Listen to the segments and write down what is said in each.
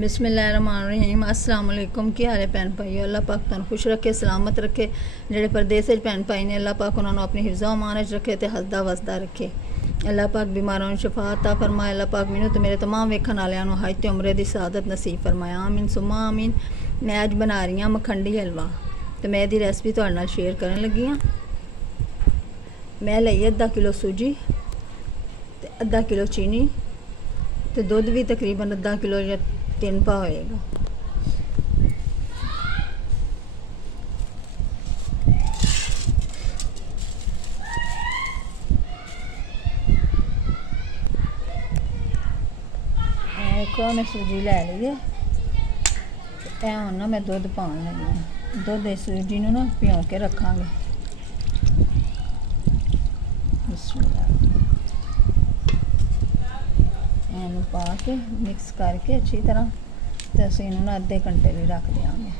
बिस्मिल्लाहिर्रहमानिर्रहीम। अस्सलाम वालेकुम। की हाल है भैन भाईओ? अल्लाह पाक तुहानू खुश रखे, सलामत रखे। जेड़े परदेस भैन भाई ने अल्लाह पाक उन्होंने अपनी हिफ्ज़ अमान च रखे तो हसदा वसदा रखे। अल्लाह पाक बीमारों को शफा अता फरमाए। अल्लाह पाक मैनू तो मेरे तमाम वेखण वालियां हज ते उमरे की सआदत नसीब फरमाए। आमीन सुमा आमीन। मैं अज बना रही हाँ मखंडी हलवा, तो मैं इसकी रेसिपी तुहाडे नाल शेयर करन लगी हाँ। मैं लई अद्धा किलो सूजी ते अद्धा किलो चीनी ते दुध भी तकरीबन अद्धा किलो या 3 पा होएगा। देखो मैं सूजी लै ली है, हुण ना मैं दुध पाउण लगी हाँ। दुध इस सूजी नूं ना भिओं के रखांगे। इनू पा के मिक्स करके अच्छी तरह तो असीं इनू ना अद्धे घंटे लिए रख देंगे।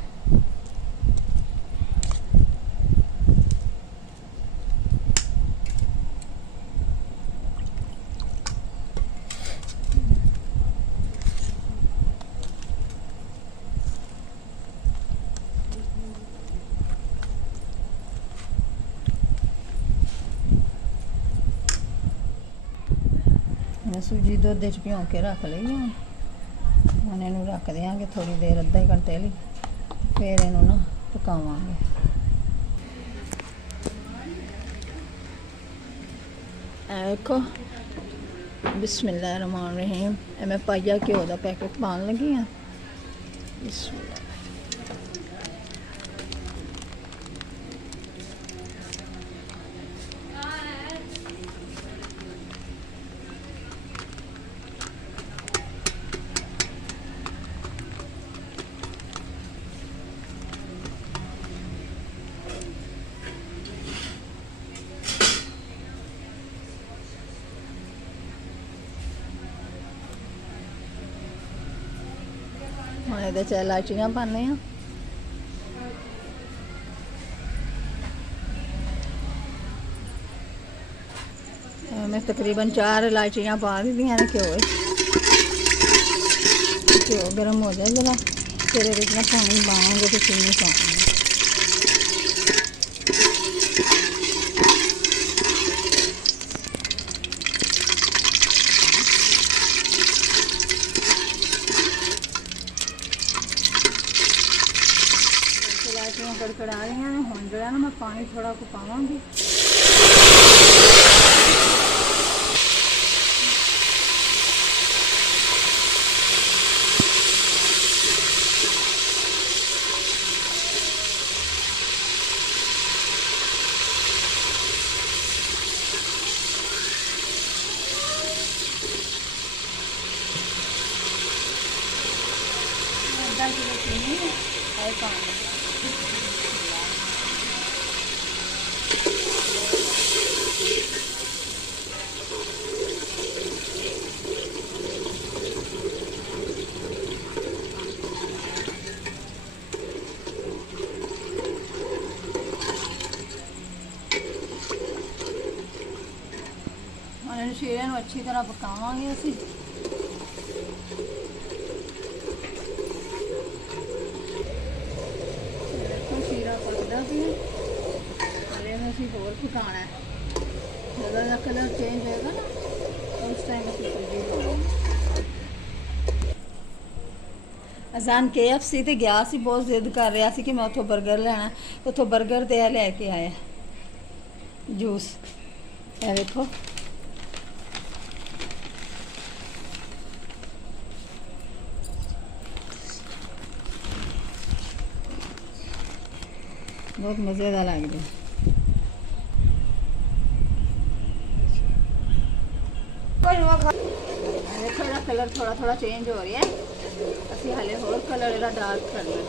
मैं सूजी दुध भिओं के रख ली है। हम इनू रख देंगे थोड़ी देर, अद्धे घंटे लिए, फिर इनू ना पकावांगे। देखो बिस्मिल्लाहिर्रहमानिर्रहीम। मैं पाइया घ्यो का पैकेट पान लगी हाँ। बिस्मिल्लाह। हम ये इलायचियाँ पाने हैं। मैं तकरीबन 4 इलायचियाँ पा दी ने घ्यो। घ्यो गर्म हो जाए जरा, फिर ये ना पानी पावांगे तो चीनी पावांगे। इलायचियाँ कड़कड़ा रही हैं। हुण जो है ना मैं पानी थोड़ा को पावांगी। आधा किलो चीनी है पानी। इन शीरे अच्छी तरह पकावांगे असीं। शीरा पकदा पिया, हले असीं होर पकाना है। जब इसका कलर चेंज होएगा ना तो उस टाइम असीं सूजी पावांगे। अजान KFC ते गया सी, बहुत जिद कर रहा सी कि मैं उतों बर्गर लेना। उतों बर्गर ते लैके आए जूस। ये देखो बहुत मज़ेदार लग रहा है। देखो इसका कलर थोड़ा थोड़ा चेंज हो रहा है। असीं हाले होर कलर इसका डार्क करना है।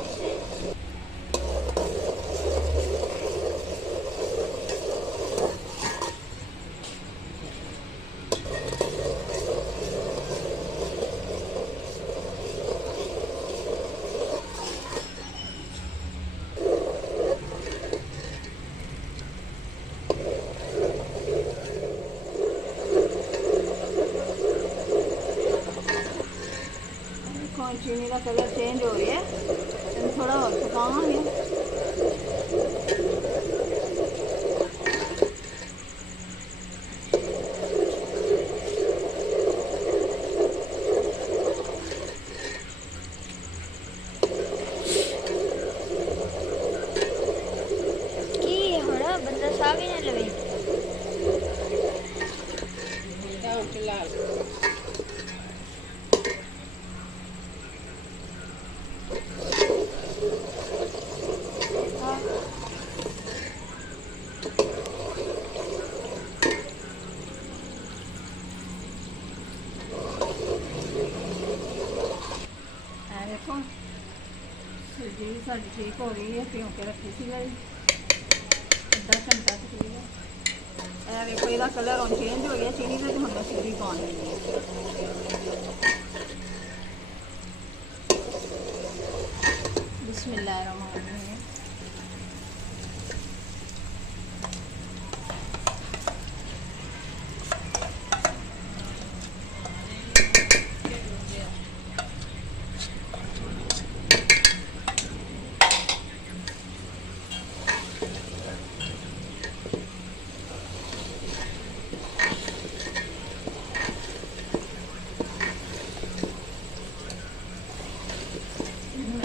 देखो चीनी का कलर चेंज हो रहा है, थोड़ा और पकावांगे। बंदा साग ही ना लवे देखो सब्जी भी साड़ी ठीक हो गई है, भ्यों के रखी सी भाई अद्धा घंटा तकरीबन। देखो इसका कलर हम चेंज हो गया चीनी का, तो हम चीनी पानी बिस्मिल्लाहिर्रहमानिर्रहीम।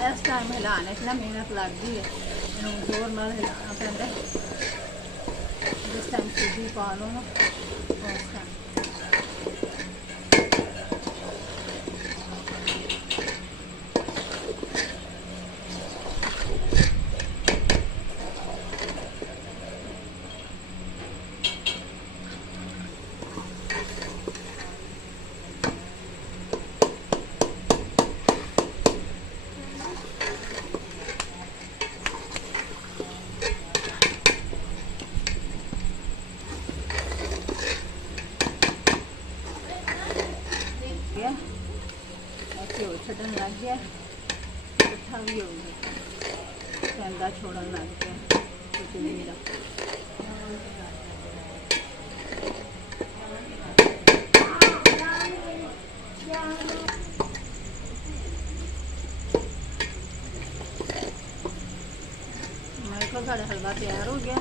इस टाइम हिलाने से ना मेहनत लगती है, जोर नाल हिलाना पैंदा है। जिस टाइम सूजी पा लो ना उस टाइम घ्यो छड्डन लग गया, इकट्ठा भी हो गया, पैंदा छोड़न लग गया चीनी का। मेरे को साढ़ा हलवा तैयार हो गया।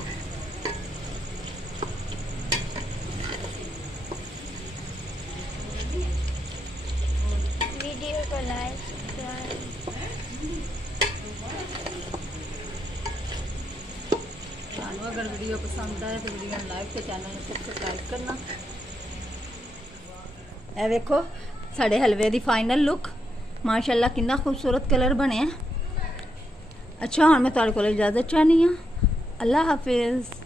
वीडियो को लाइक अगर वीडियो पसंद आए तो वीडियो लाइक ते चैनल में सब्सक्राइब करना। ए देखो साढ़े हलवे दी फाइनल लुक माशाल्लाह कितना खूबसूरत कलर बने। अच्छा हुण मैं तुहाडे कोल इजाजत चाहनी हाँ। अल्लाह हाफिज़।